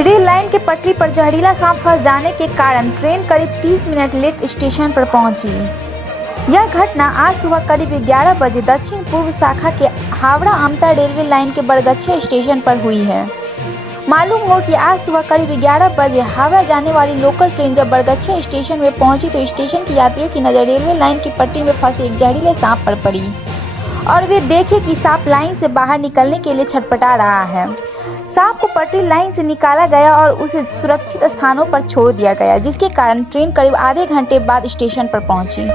Rail line के पटरी पर जहरीला सांप फंस जाने के कारण ट्रेन करीब 30 मिनट लेट स्टेशन पर पहुंची। यह घटना आज सुबह करीब 11 बजे दक्षिण पूर्व शाखा के हावड़ा आमता रेलवे लाइन के बरगच्छा स्टेशन पर हुई है। मालूम हो कि आज सुबह करीब 11 बजे हावड़ा जाने वाली लोकल ट्रेन जब बरगच्छा स्टेशन में पहुंची तो स्टेशन के यात्रियों की नज़र रेलवे लाइन की पट्टी में फंसे एक जहरीले सांप पर पड़ी और वे देखे कि सांप लाइन से बाहर निकलने के लिए छटपटा रहा है। सांप को पटरी लाइन से निकाला गया और उसे सुरक्षित स्थानों पर छोड़ दिया गया, जिसके कारण ट्रेन करीब आधे घंटे बाद स्टेशन पर पहुंची।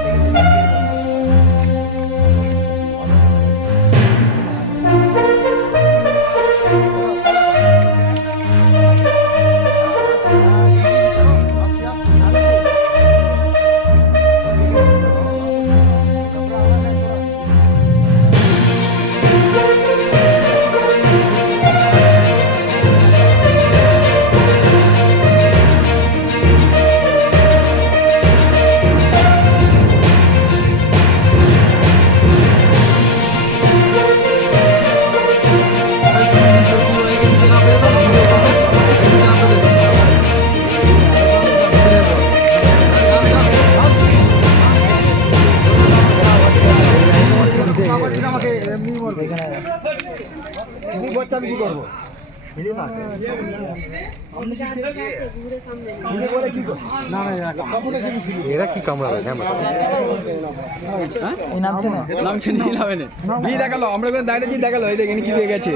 এরা কি কামড়াবে না এই নামছে না নামছে নীল হবে না দিয়ে দেখালো আমরা করে দাঁড়িয়ে দিয়ে দেখালো এই দেখেন কি হয়ে গেছে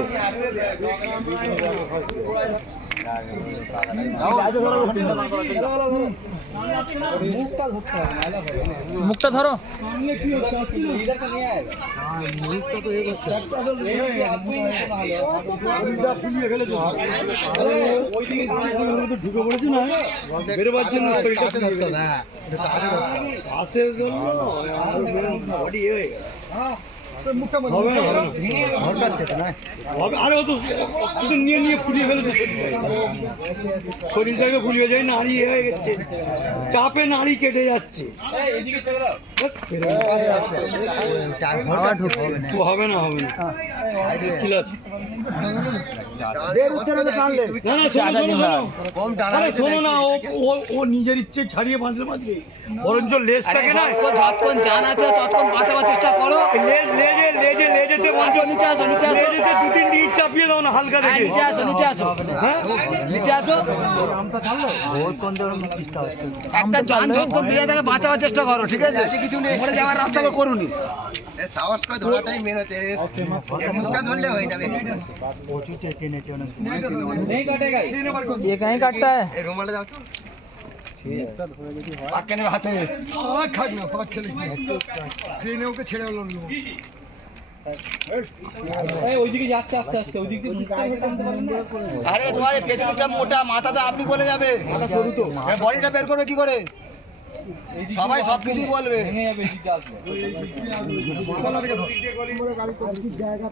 মুখটা ধরো ঢুকে পড়েছি না বেরোবার জন্য আসে আরে ও তো অক্সিজেন নিয়ে নিয়ে ফুলিয়ে ফেলেছে শরীরটাকে ফুলিয়ে যায়, নাড়ি হয়ে গেছে, চাপে নাড়ি কেটে যাচ্ছে। হবে না হবে না মুশকিল আছে। শোনো না, ও নিজের ইচ্ছে ছাড়িয়ে বাঁধলে বাঁধবে, বরঞ্চ লেজটাকে না যতক্ষণ জান আছে ততক্ষণ বাঁচাবার চেষ্টা করো। লেজেতে নিচে আসো নিচে আসো লেজেতে 2-3 ইট চাপিয়ে দাও না হালকা দেখে। নিচে আসো নিচে আসো নিচে আসো। একটা জান যতক্ষণ বেঁচে থাকে বাঁচাবার চেষ্টা করো, ঠিক আছে? মরে যাওয়ার রাস্তা তো করুনি। সাহস করে ধরাটাই মেন হতে, মুখটা ধরলে হয়ে যাবে। नहीं काटेगा ये कहीं काटता है রুমালটা দাও তো। ওইদিকে যাচ্ছে আস্তে আস্তে ওইদিক দিয়ে আরে তোমার পেছনটা মোটা, মাথাটা আপনি করে যাবে, বডিটা বের করবে কি করে? সবাই সবকিছু বলবে।